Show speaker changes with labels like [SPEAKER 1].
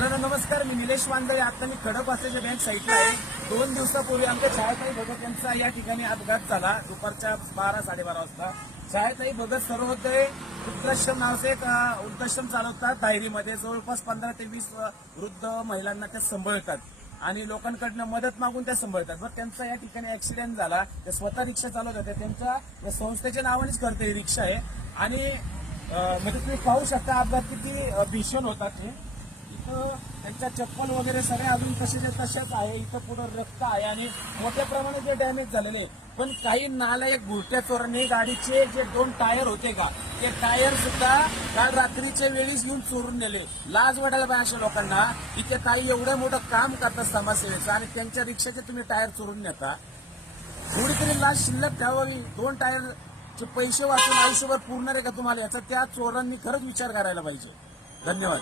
[SPEAKER 1] मित्रांनो नमस्कार. मी निलेश वांदळे आता मी खडक वाचल्याच्या बँक साईटला आहे. दोन दिवसापूर्वी आमच्या छायाताई भगत यांचा या ठिकाणी अपघात झाला. दुपारच्या बारा साडेबारा वाजता. छायाताई भगत सर्वोदय वृद्धाश्रम नावाचे एक वृद्धाश्रम चालवतात दायरीमध्ये जवळपास पंधरा ते वीस वृद्ध महिलांना त्या सांभाळतात. आणि लोकांकडनं मदत मागून त्या सांभाळतात. बरं त्यांचा या ठिकाणी ऍक्सिडेंट झाला. त्या स्वतः रिक्षा चालवत होत्या त्यांच्या या संस्थेच्या नावानेच करते ही रिक्षा आहे. आणि म्हणजे तुम्ही पाहू शकता अपघात किती भीषण होतात हे. इथं त्या चप्पल वगैरे सगळे अजून तसेच्या तशाच आहे इथं पुढं रक्त आहे आणि मोठ्या प्रमाणात जे डॅमेज झालेले पण काही नालायक गुरट्या चोरांनी गाडीचे जे दोन टायर होते का ते टायर सुद्धा काल रात्रीच्या वेळीच घेऊन चोरून नेले. लाज वाटायला पाहिजे अशा लोकांना. इथे काही एवढं मोठं काम करतात समाजसेवेचं आणि त्यांच्या रिक्षाचे तुम्ही टायर चोरून नेता. थोडी तरी लाज शिल्लक ठेवावी. दोन टायरचे पैसे वाचून आयुष्यभर पूर्ण आहे का तुम्हाला? याचा त्या चोरांनी खरंच विचार करायला पाहिजे. धन्यवाद.